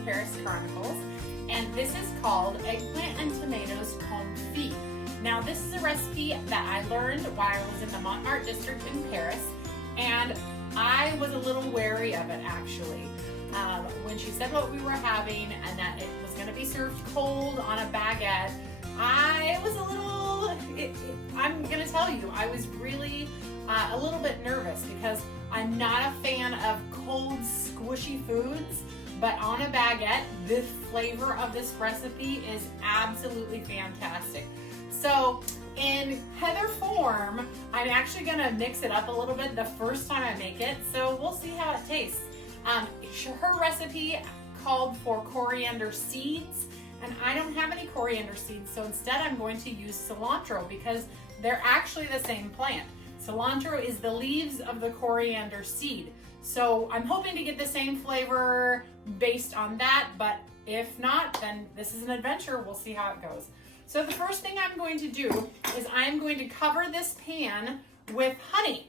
the Paris Chronicles, and this is called Eggplant and Tomatoes Confit. Now this is a recipe that I learned while I was in the Montmartre district in Paris, and I was a little wary of it actually. When she said what we were having and that it was going to be served cold on a baguette, I was a little, I'm going to tell you, I was really a little bit nervous because I'm not a fan of cold, squishy foods, but on a baguette, the flavor of this recipe is absolutely fantastic. So in Heather form, I'm actually going to mix it up a little bit the first time I make it, so we'll see how it tastes. Her recipe called for coriander seeds, and I don't have any coriander seeds, so instead I'm going to use cilantro because they're actually the same plant. Cilantro is the leaves of the coriander seed. So I'm hoping to get the same flavor based on that, but if not, then this is an adventure. We'll see how it goes. So the first thing I'm going to do is I'm going to cover this pan with honey.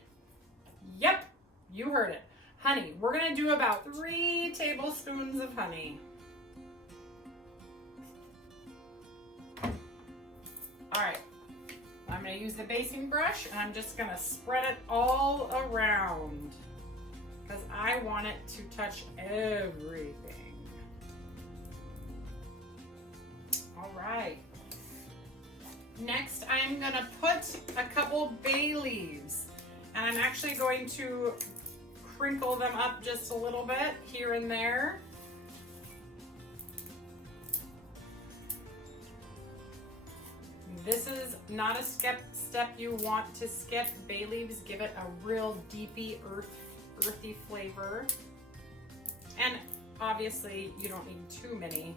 Yep, you heard it. Honey. We're going to do about 3 tablespoons of honey. All right. I'm going to use the basting brush and I'm just going to spread it all around because I want it to touch everything. All right. Next, I'm going to put a couple bay leaves, and I'm actually going to crinkle them up just a little bit here and there. This is not a step you want to skip. Bay leaves give it a real deepy, earthy flavor. And obviously you don't need too many.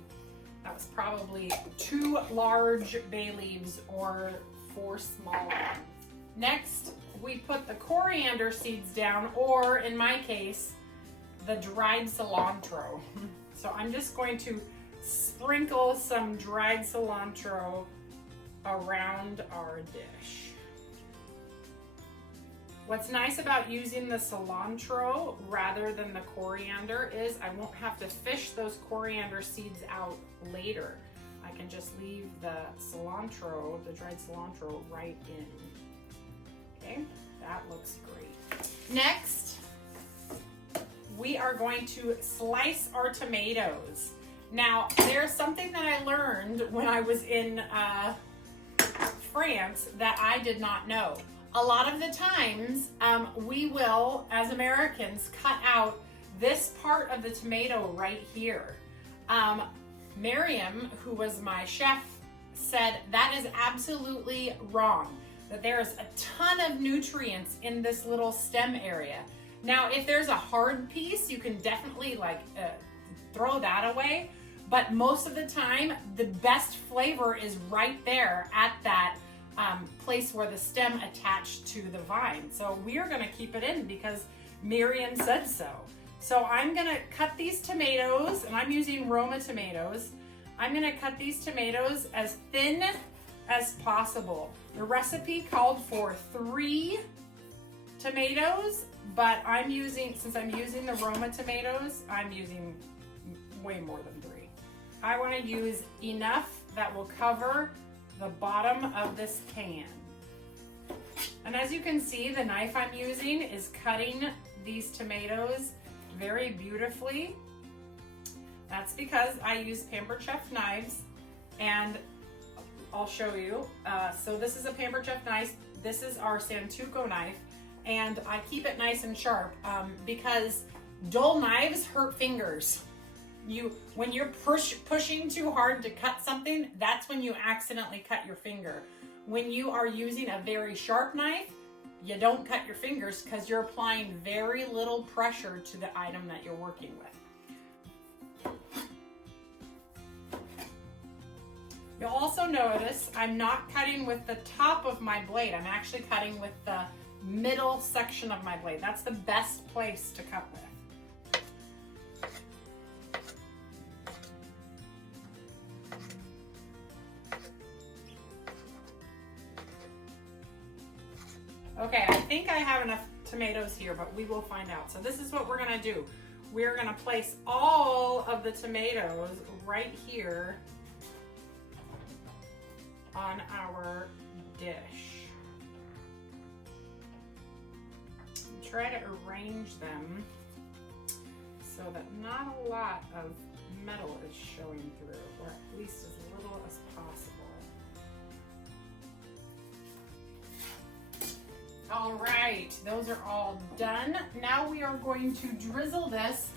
That was probably 2 large bay leaves or 4 small ones. Next, we put the coriander seeds down, or in my case, the dried cilantro. So I'm just going to sprinkle some dried cilantro around our dish. What's nice about using the cilantro rather than the coriander is I won't have to fish those coriander seeds out later. I can just leave the cilantro, the dried cilantro, right in. Okay, that looks great. Next, we are going to slice our tomatoes. Now, there's something that I learned when I was in France that I did not know. A lot of the times, we will, as Americans, cut out this part of the tomato right here. Miriam, who was my chef, said that is absolutely wrong, that there is a ton of nutrients in this little stem area. Now, if there's a hard piece, you can definitely throw that away, but most of the time, the best flavor is right there at that place where the stem attached to the vine. So we are gonna keep it in because Miriam said so. So I'm gonna cut these tomatoes, and I'm using Roma tomatoes. I'm gonna cut these tomatoes as thin as possible. The recipe called for 3 tomatoes, but since I'm using the Roma tomatoes, I'm using way more than 3. I wanna use enough that will cover the bottom of this can. And as you can see, the knife I'm using is cutting these tomatoes very beautifully. That's because I use Pampered Chef knives, and I'll show you. So this is a Pampered Chef knife. This is our Santoku knife, and I keep it nice and sharp because dull knives hurt fingers. When you're pushing too hard to cut something, that's when you accidentally cut your finger. When you are using a very sharp knife, you don't cut your fingers because you're applying very little pressure to the item that you're working with. You'll also notice I'm not cutting with the top of my blade. I'm actually cutting with the middle section of my blade. That's the best place to cut with. Okay, I think I have enough tomatoes here, but we will find out. So this is what we're gonna do. we're gonna place all of the tomatoes right here on our dish. And try to arrange them so that not a lot of metal is showing through, or at least as little as possible. All right, those are all done. Now we are going to drizzle this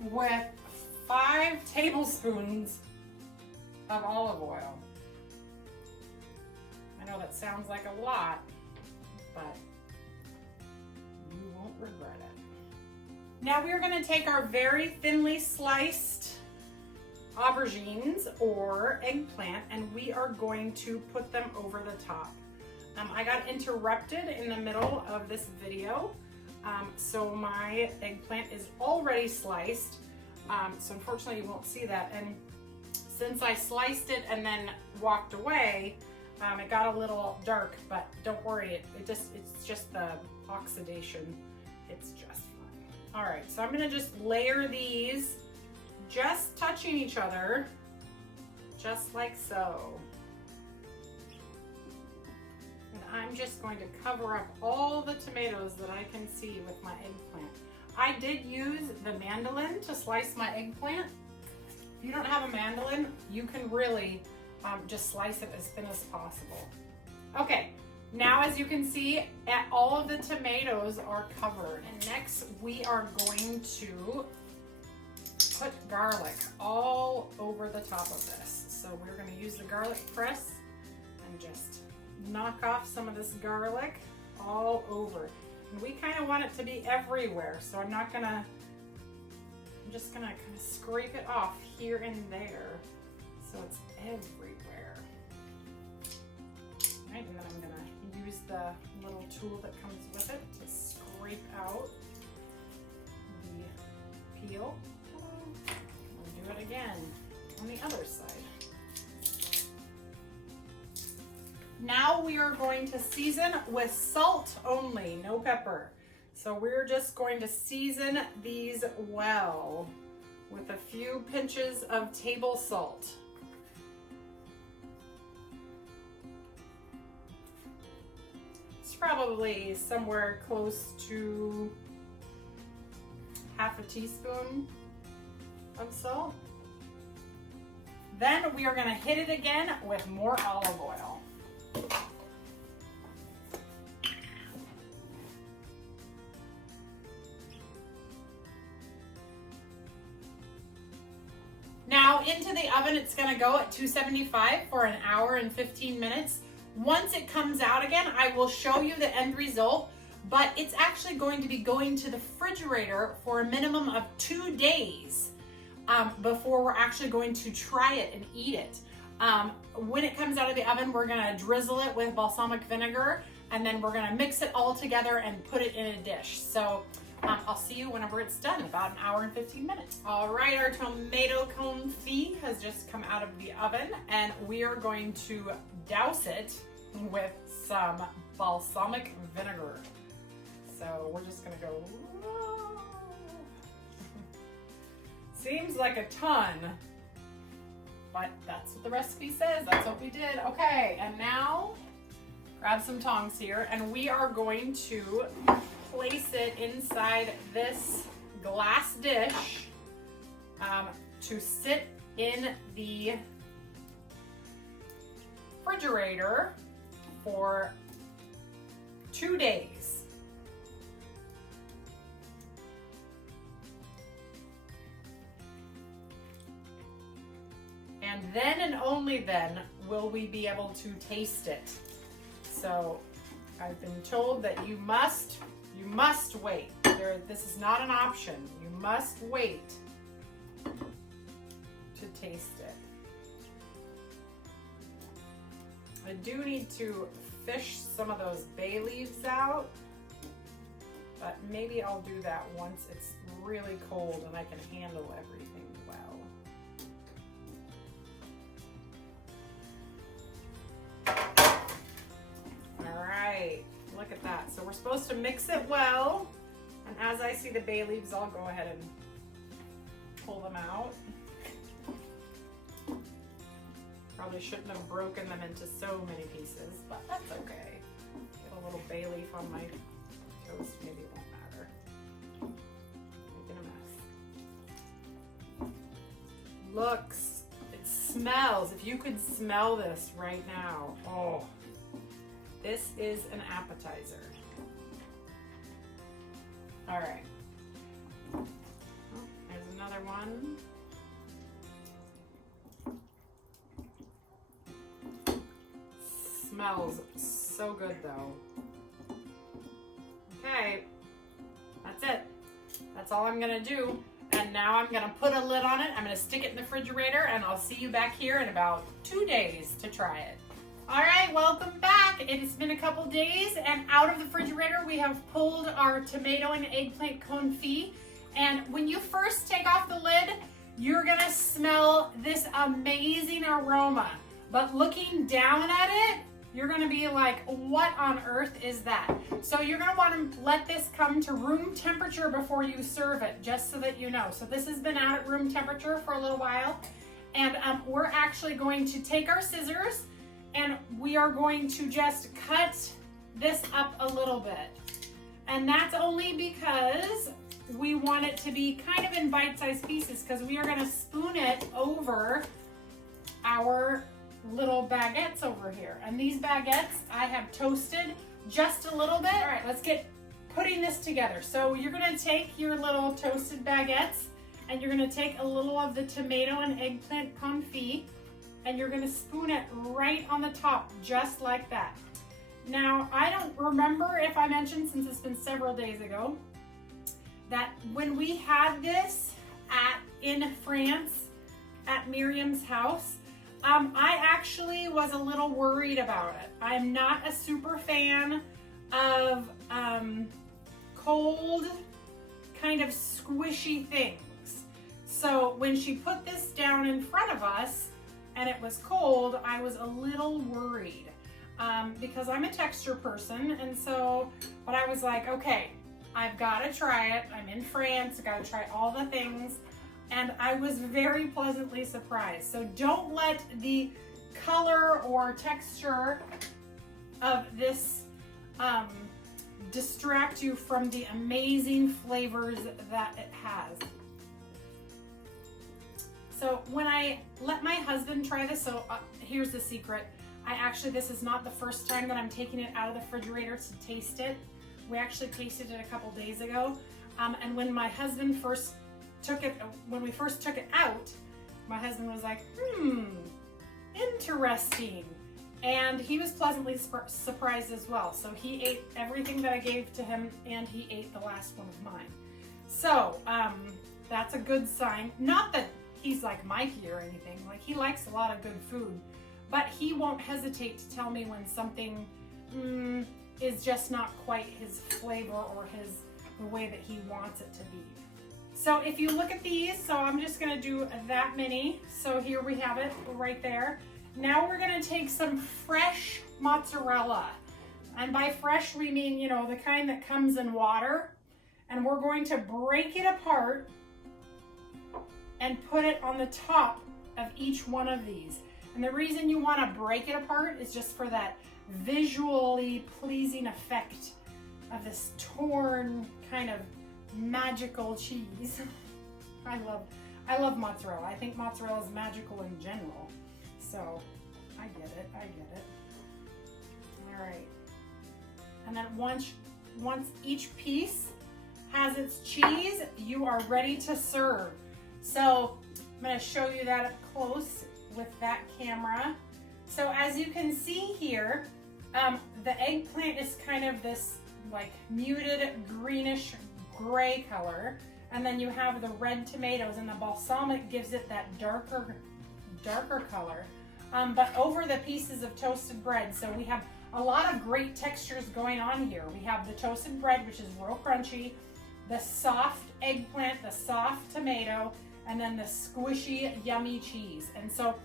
with 5 tablespoons of olive oil. I know that sounds like a lot, but you won't regret it. Now we are going to take our very thinly sliced aubergines or eggplant, and we are going to put them over the top. I got interrupted in the middle of this video, so my eggplant is already sliced, so unfortunately you won't see that. And since I sliced it and then walked away, it got a little dark, but don't worry, it's just the oxidation. It's just fine. All right, so I'm gonna just layer these, just touching each other, just like so. I'm just going to cover up all the tomatoes that I can see with my eggplant. I did use the mandolin to slice my eggplant. If you don't have a mandolin, you can really just slice it as thin as possible. Okay, now as you can see, all of the tomatoes are covered. And next we are going to put garlic all over the top of this. So we're going to use the garlic press and just knock off some of this garlic all over. And we kind of want it to be everywhere, so I'm just gonna kind of scrape it off here and there so it's everywhere. Right, and then I'm gonna use the little tool that comes with it to scrape out the peel. We'll do it again on the other side. Now we are going to season with salt only, no pepper. So we're just going to season these well with a few pinches of table salt. It's probably somewhere close to half a teaspoon of salt. Then we are going to hit it again with more olive oil. Now into the oven, it's going to go at 275 for an hour and 15 minutes. Once it comes out again, I will show you the end result, but it's actually going to be going to the refrigerator for a minimum of 2 days before we're actually going to try it and eat it. When it comes out of the oven, we're gonna drizzle it with balsamic vinegar, and then we're gonna mix it all together and put it in a dish. So I'll see you whenever it's done, about an hour and 15 minutes. All right, our tomato confit has just come out of the oven, and we are going to douse it with some balsamic vinegar. So we're just gonna go, whoa. Seems like a ton, but that's what the recipe says. That's what we did. Okay, and now grab some tongs here, and we are going to place it inside this glass dish to sit in the refrigerator for 2 days. And then and only then will we be able to taste it. So I've been told that you must wait. This is not an option. You must wait to taste it. I do need to fish some of those bay leaves out, but maybe I'll do that once it's really cold and I can handle everything well. All right, look at that. So we're supposed to mix it well, and as I see the bay leaves, I'll go ahead and pull them out. Probably shouldn't have broken them into so many pieces, but that's okay. Get a little bay leaf on my toast, maybe it won't matter. Making a mess. Looks, it smells. If you could smell this right now, oh, this is an appetizer. All right. Oh, there's another one. Smells so good though. Okay, that's it. That's all I'm gonna do. And now I'm gonna put a lid on it. I'm gonna stick it in the refrigerator and I'll see you back here in about 2 days to try it. All right, welcome back. It's been a couple days and out of the refrigerator we have pulled our tomato and eggplant confit. And when you first take off the lid, you're gonna smell this amazing aroma. But looking down at it, you're gonna be like, what on earth is that? So you're gonna wanna let this come to room temperature before you serve it, just so that you know. So this has been out at room temperature for a little while. And we're actually going to take our scissors and we are going to just cut this up a little bit. And that's only because we want it to be kind of in bite-sized pieces, because we are gonna spoon it over our little baguettes over here. And these baguettes I have toasted just a little bit. All right, let's get putting this together. So you're gonna take your little toasted baguettes and you're gonna take a little of the tomato and eggplant confit and you're gonna spoon it right on the top, just like that. Now, I don't remember if I mentioned, since it's been several days ago, that when we had this in France at Miriam's house, I actually was a little worried about it. I'm not a super fan of cold, kind of squishy things. So when she put this down in front of us and it was cold, I was a little worried because I'm a texture person. And so, but I was like, okay, I've got to try it. I'm in France, I've got to try all the things. And I was very pleasantly surprised. So don't let the color or texture of this distract you from the amazing flavors that it has. So when I let my husband try this, so here's the secret. This is not the first time that I'm taking it out of the refrigerator to taste it. We actually tasted it a couple days ago. And when my husband first when we first took it out, my husband was like, interesting. And he was pleasantly surprised as well. So he ate everything that I gave to him and he ate the last one of mine. So that's a good sign. Not that he's like Mikey or anything, like he likes a lot of good food, but he won't hesitate to tell me when something is just not quite his flavor or the way that he wants it to be. So if you look at these, so I'm just gonna do that many. So here we have it right there. Now we're gonna take some fresh mozzarella. And by fresh, we mean, you know, the kind that comes in water. And we're going to break it apart and put it on the top of each one of these. And the reason you wanna break it apart is just for that visually pleasing effect of this torn kind of magical cheese. I love mozzarella. I think mozzarella is magical in general. So I get it. All right. And then once each piece has its cheese, you are ready to serve. So I'm going to show you that up close with that camera. So as you can see here, the eggplant is kind of this like muted greenish gray color, and then you have the red tomatoes, and the balsamic gives it that darker color. But over the pieces of toasted bread, so we have a lot of great textures going on here. We have the toasted bread, which is real crunchy, the soft eggplant, the soft tomato, and then the squishy, yummy cheese. And so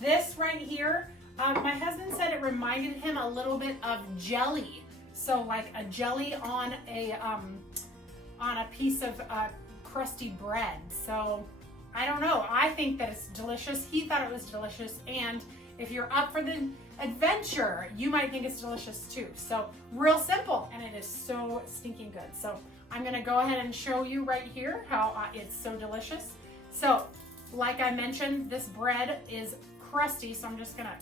this right here, my husband said it reminded him a little bit of jelly. So like a jelly on a piece of crusty bread. So I don't know. I think that it's delicious. He thought it was delicious. And if you're up for the adventure, you might think it's delicious too. So real simple, and it is so stinking good. So I'm gonna go ahead and show you right here how it's so delicious. So like I mentioned, this bread is crusty, so I'm just gonna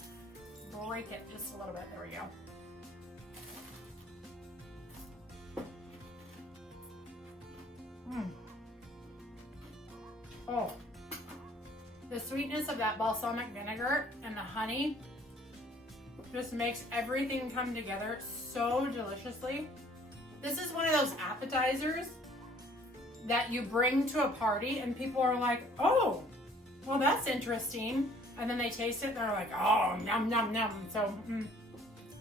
break it just a little bit. There we go. Oh, the sweetness of that balsamic vinegar and the honey just makes everything come together so deliciously. This is one of those appetizers that you bring to a party and people are like, oh, well, that's interesting. And then they taste it and they're like, oh, yum, yum, yum. So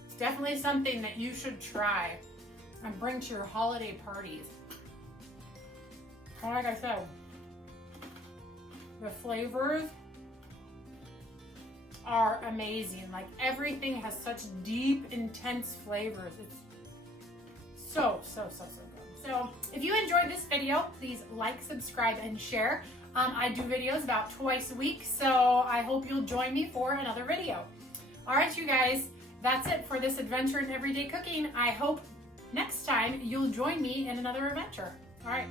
it's definitely something that you should try and bring to your holiday parties. Like I said, the flavors are amazing. Like everything has such deep, intense flavors. It's so good. So if you enjoyed this video, please like, subscribe, and share. I do videos about twice a week, so I hope you'll join me for another video. All right, you guys, that's it for this adventure in everyday cooking. I hope next time you'll join me in another adventure. All right.